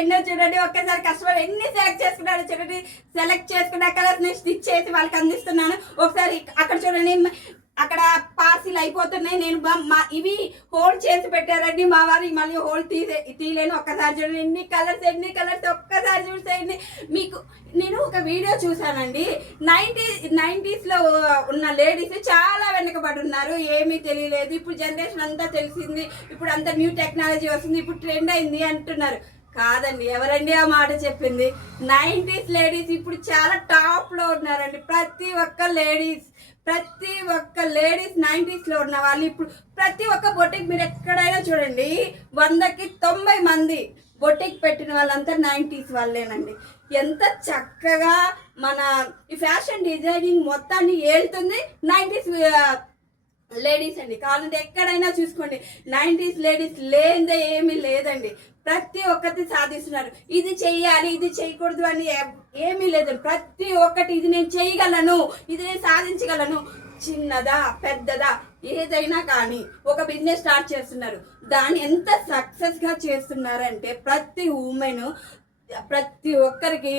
ఎన్నో చూడండి. ఒక్కసారి కస్టమర్ ఎన్ని సెలెక్ట్ చేసుకున్నారో చూడండి. సెలెక్ట్ చేసుకున్న కలర్స్ ని స్టిచ్ చేసి వాళ్ళకి అందిస్తున్నాను. ఒకసారి అక్కడ చూడండి, అక్కడ పార్సిల్ అయిపోతున్నాయి. నేను ఇవి హోల్డ్ చేసి పెట్టారండి మా వారు. మళ్ళీ హోల్డ్ తీయలేను. ఒక్కసారి చూడండి ఎన్ని కలర్స్ ఒక్కసారి చూసేయండి. మీకు నేను ఒక వీడియో చూసానండి. 90s లో ఉన్న లేడీస్ చాలా వెనకబడి ఉన్నారు, ఏమీ తెలియలేదు. ఇప్పుడు జనరేషన్ అంతా తెలిసింది, ఇప్పుడు అంతా న్యూ టెక్నాలజీ వస్తుంది, ఇప్పుడు ట్రెండ్ అయింది అంటున్నారు. కాదండి, ఎవరండి ఆ మాట చెప్పింది? 90s లేడీస్ ఇప్పుడు చాలా టాప్ లో ఉన్నారండి. ప్రతి ఒక్క లేడీస్ 90s లో ఉన్న వాళ్ళు ఇప్పుడు ప్రతి ఒక్క బొటిక్ మీరు ఎక్కడైనా చూడండి, 100కి 90 మంది బొటిక్ పెట్టిన వాళ్ళంతా 90s వాళ్ళేనండి. ఎంత చక్కగా మన ఈ ఫ్యాషన్ డిజైనింగ్ మొత్తాన్ని ఏళ్తుంది 90s లేడీస్ అండి. కావాలంటే ఎక్కడైనా చూసుకోండి, 90s లేడీస్ లేదే ఏమీ లేదండి. ప్రతి ఒక్కటి సాధిస్తున్నారు. ఇది చెయ్యాలి, ఇది చేయకూడదు అని ఏమీ లేదండి. ప్రతి ఒక్కటి ఇది నేను చేయగలను, ఇది నేను సాధించగలను. చిన్నదా పెద్దదా ఏదైనా కానీ ఒక బిజినెస్ స్టార్ట్ చేస్తున్నారు, దాన్ని ఎంత సక్సెస్గా చేస్తున్నారంటే ప్రతి ఉమెన్, ప్రతి ఒక్కరికి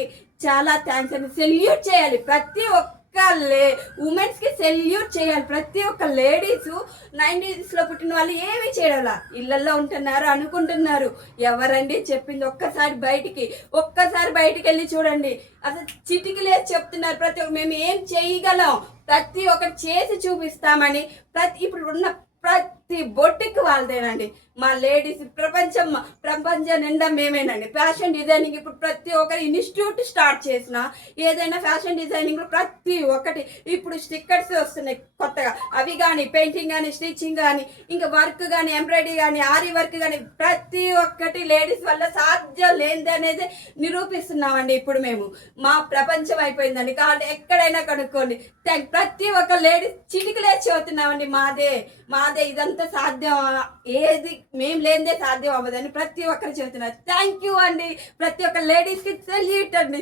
చాలా థ్యాంక్స్ అండి. సెల్యూట్ చేయాలి. ప్రతి ఒక్క ఉమెన్స్ కి సెల్యూట్ చేయాలి. ప్రతి ఒక్క లేడీస్ 90s లో పుట్టిన వాళ్ళు ఏమి చేయాల, ఇళ్లలో ఉంటున్నారు అనుకుంటున్నారు. ఎవరండి చెప్పింది? ఒక్కసారి బయటికి వెళ్ళి చూడండి. అసలు చిటికలేసి చెప్తున్నారు ప్రతి ఒక్క మేము ఏం చేయగలం, ప్రతి ఒక్కటి చేసి చూపిస్తామని. ఇప్పుడు ఉన్న ప్రతి బొట్టికి వాళ్ళదేనండి. మా లేడీస్ ప్రపంచం నిండా మేమేనండి. ఫ్యాషన్ డిజైనింగ్ ఇప్పుడు ప్రతి ఒక్కరి ఇన్స్టిట్యూట్ స్టార్ట్ చేసిన ఏదైనా ఫ్యాషన్ డిజైనింగ్ ప్రతి ఒక్కటి ఇప్పుడు స్టిక్కర్స్ వస్తున్నాయి కొత్తగా, అవి కానీ పెయింటింగ్ కానీ స్టిచ్చింగ్ కానీ ఇంకా వర్క్ కానీ ఎంబ్రాయిడరీ కానీ ఆరి వర్క్ కానీ ప్రతి ఒక్కటి లేడీస్ వల్ల సాధ్యం లేనిది అనేది నిరూపిస్తున్నామండి. ఇప్పుడు మేము మా ప్రపంచం అయిపోయిందండి. కాబట్టి ఎక్కడైనా కనుక్కోండి. ప్రతి ఒక్క లేడీస్ చిటికలేసి చెబుతున్నామండి, మాదే ఇదంతా సాధ్యం, ఏది మేము లేనిదే సాధ్యం అవ్వదని ప్రతి ఒక్కరు చెబుతున్నారు. థ్యాంక్ యూ అండి. ప్రతి ఒక్క లేడీస్కి సెల్యూట్ అండి.